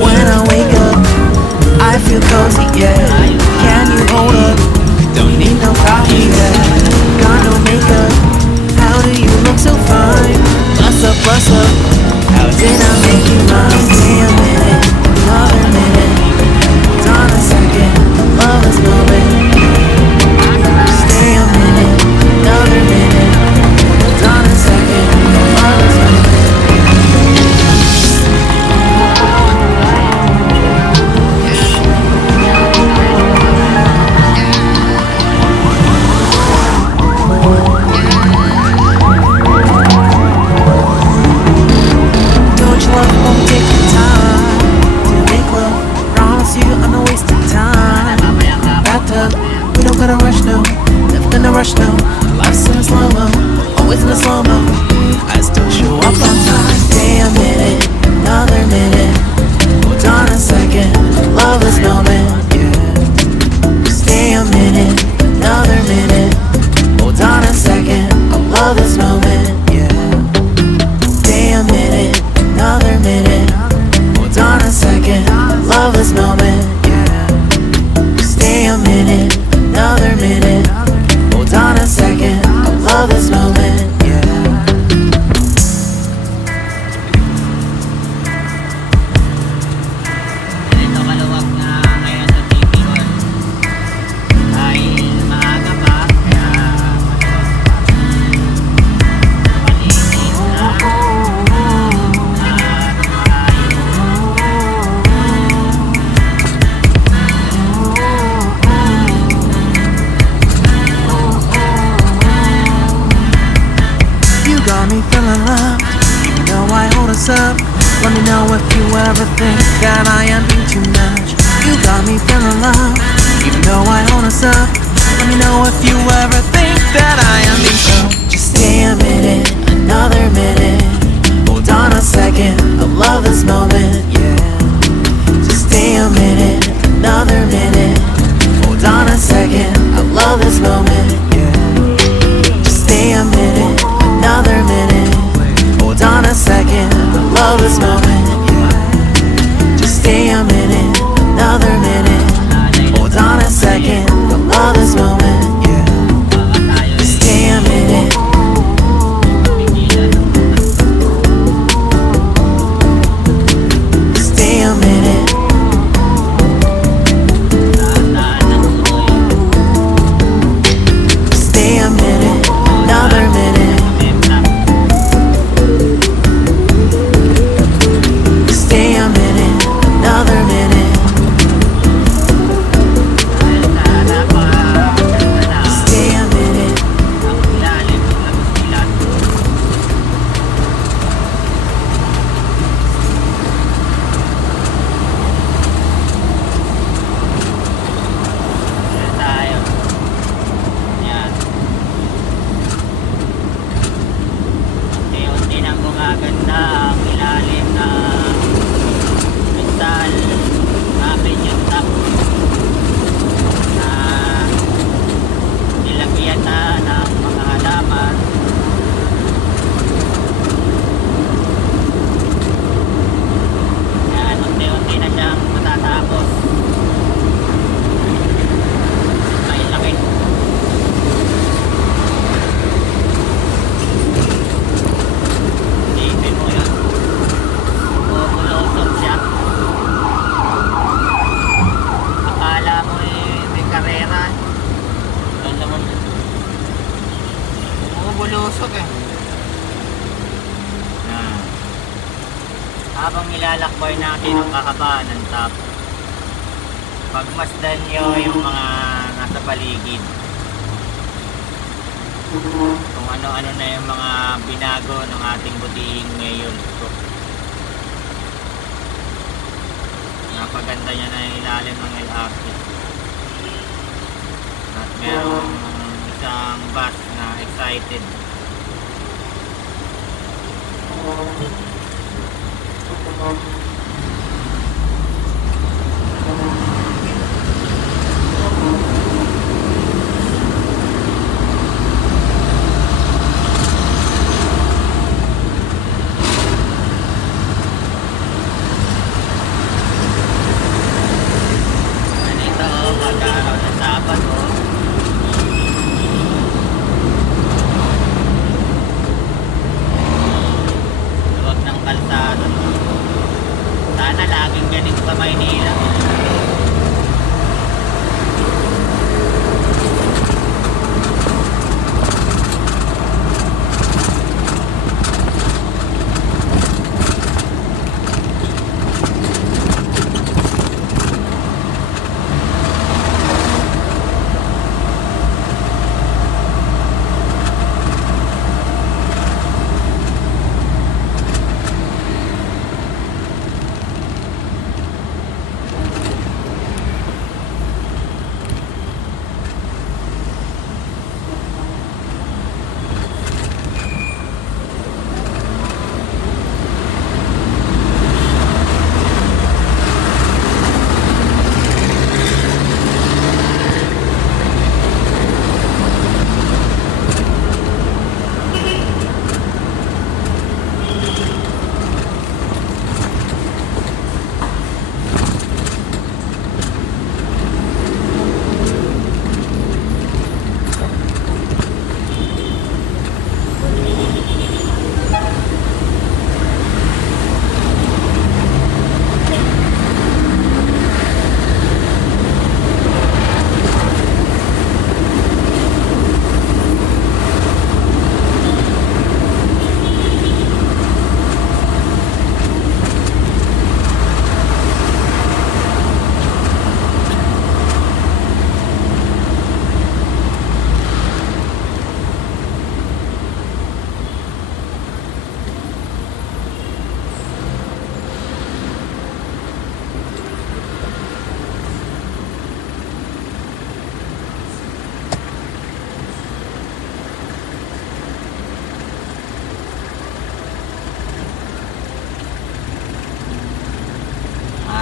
When I wake up, I feel cozy, yeah. Can you hold up? Don't need no coffee, yeah. Got no makeup. How do you look so fine? Bust up, bust up. How did I make you mine? Stay a minute, another minute. Hold on a second, love is moving. Stay a minute, another minute. Hold on a second, love is moving. Don't you love when we take the time to make love? Promise you I'm not wasting time. Bathtub, we don't gotta rush no, never gonna rush no. Life's in a slow-mo, always in a slow-mo. I still show up on time. Stay a minute, another minute. Hold on a second, love this moment, yeah. Stay a minute, another minute. Hold on a second, I love this moment, yeah. Stay a minute, another minute. Hold on a second, love this moment, yeah. Stay a minute, another minute. Hold on a second, I love this moment, yeah. Ganito kaluwag na ngayon sa Titigon. Dahil maaga pa, kaya paligid na at You got me feeling loved, even though I hold us up. Let me know if you ever think that I am being too much. You got me feeling loved, even though I hold us up. Let me know if you ever think that I am being so. Just stay a minute, another minute. Hold on a second, I love this moment, yeah. Just stay a minute, another minute. Hold on a second, I love this moment, yeah. Just stay a minute, another minute. Hold on a second, I love this moment, yeah. Just stay a minute, another minute. Hold on a second, I love this moment, yeah. Just stay a minute. Stay a minute. Stay a minute, another minute. Stay a minute, another minute. Stay a minute. tayo. Yan. Unti-unti nang gumaganda ang ilalim na Rizal Avenue Top na nilagyan na ng mga halaman. Yan, unti-unti na siyang matatapos. Ay, laki. Isipin mo yun. Bumulusok siya. Akala mo may karera. Doon naman. Bumulusok eh. Yan. Habang nilalakbay natin ang kakaba ng top, pagmasdan nyo yung mga nasa paligid. Kung ano-ano na yung mga binago ng ating butihing ngayon. So, napaganda niya na yung ilalim ng LRT. At merong isang bus na excited. galing sa Maynila.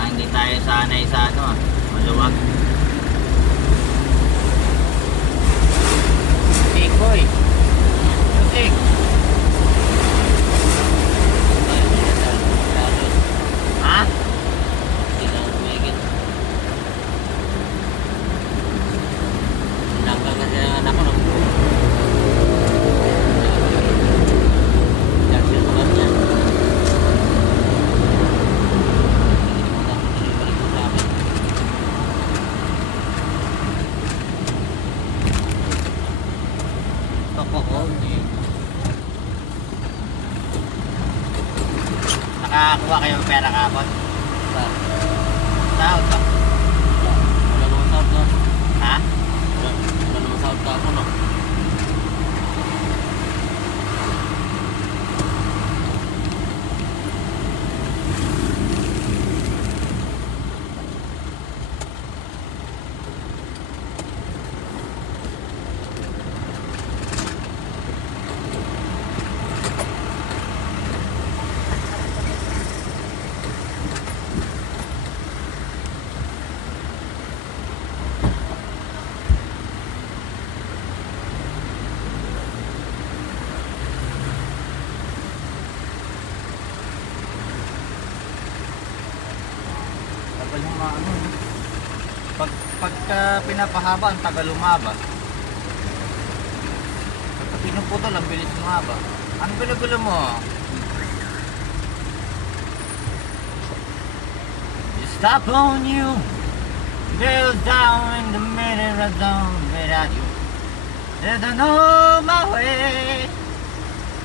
Hindi tayo sanay sa ano, maluwag. Big boy. Music. Ha? Nanggal kasi ang anak ko, no? Jackson mo lang yan. Nakakuha kayo ng pera kapon? Sahod ka? Wala namang sahod ka. Ha? Wala namang sahod ka ako, no? Tagal yung mga ano. Pagka pinapahaba, ang tagal lumaba. Pagka pinuputol, ang bilis lumaba. Ano gulo mo? You stop on you. Nail down in the middle of dawn without you. I don't know my way.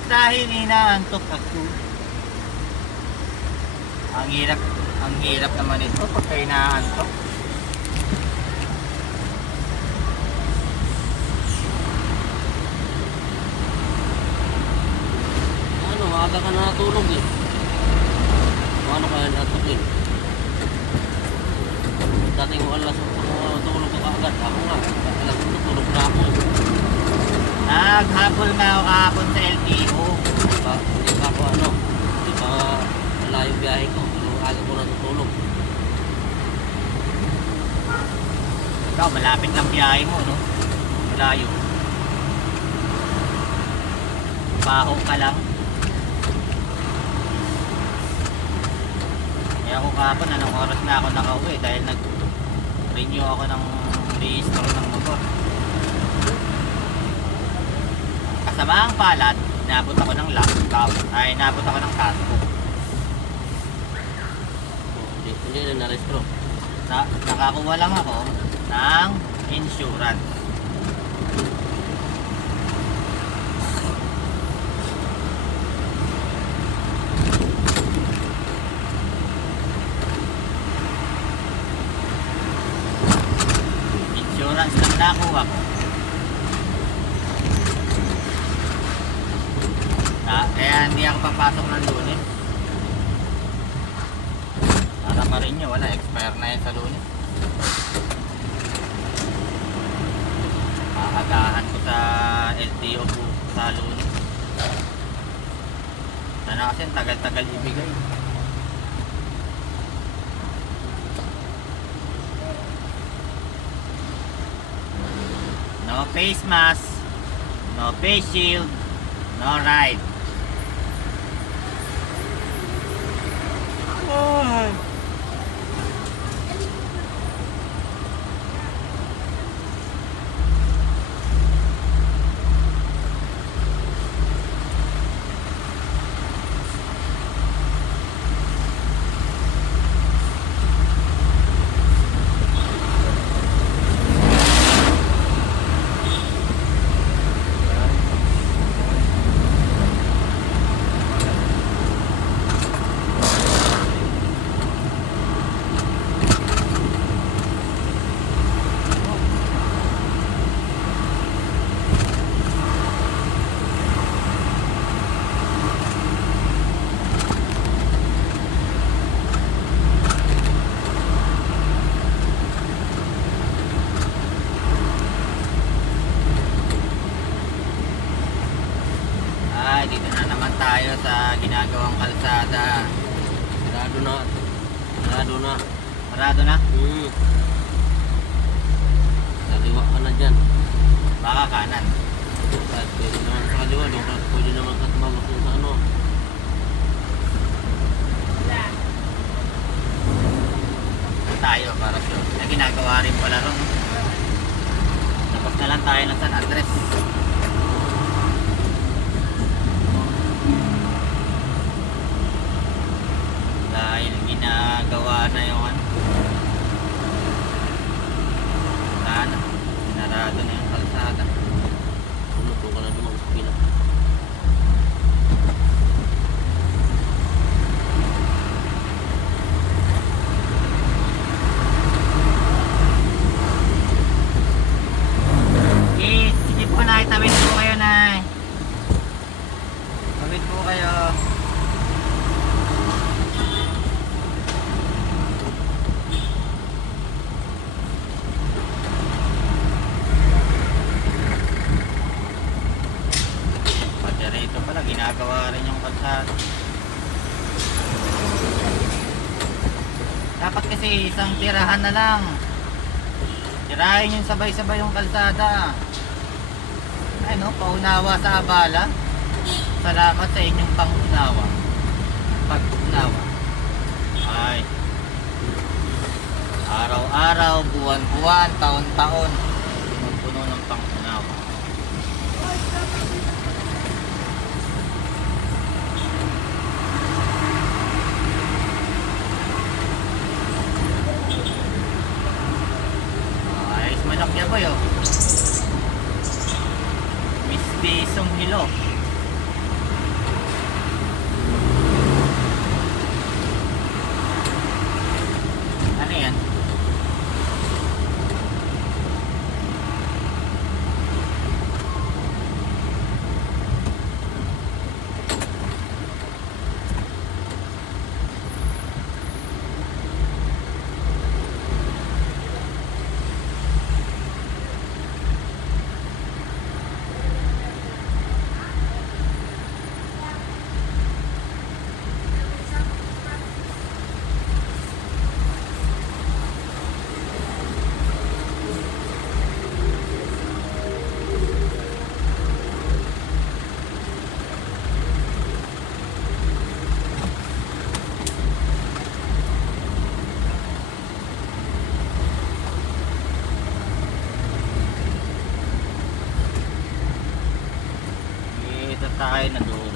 Dahil inaantok ako. Ang hirap naman ito pagka inaantok. Ano, maaga ka na natulog eh. Paano kaya natulog? Dating mo alas tulog ka agad. Ako nga, alas tulog na ako. Naghabol nga ako kahapon sa LTO. Hindi pa ako ano, hindi pa malayo biyahe ko. Aga ko natutulog. Ikaw, malapit lang biyahe mo, no? Malayo. Baho ka lang. Kaya ako kahapon, anong oras na ako nakauwi dahil nag-renew ako ng rehistro ng motor. Kasama ang palad, inabot ako ng laptop, ay inabot ako ng casco. Dito Hindi na na-restro. Nakakuha lang ako ng insurance. Insurance lang nakuha ko. Kaya hindi ako papasok ng Lunes. Para pa rin nyo, wala, expire na yan sa Lunes. Aagahan ko sa LTO po sa Lunes. Sana kasi tagal-tagal ibigay. No face mask, no face shield, no ride. Dito na naman tayo sa ginagawang kalsada. Sarado na. Sarado na. Parado na? Kaliwa ka na dyan. Baka kanan. Kahit pwede naman sa kaliwa. Pwede naman katmagos sa ano. Tayo para sure. Na ginagawa rin pala ron. Tapos na lang tayo ng San Andres. Dahil ginagawa na yung ano. Sana. Sinarado na yung kalsada. Ano po ka na dumang sa pila. Sige po, Nay. Tawid po kayo, Nay. Tawid po kayo. Pati rito pala, ginagawa rin yung kalsada. Dapat kasi isang tirahan na lang. Tirahin yung sabay-sabay yung kalsada. Ano, paunawa sa abala. Salamat sa inyong pangunawa. Pag-unawa. Ay. Araw-araw, buwan-buwan, taon-taon. Puno ng pangunawa. Ayos manok niya po yun. Miss Bisong Hilo. Ano yan? Dito tayo na doon.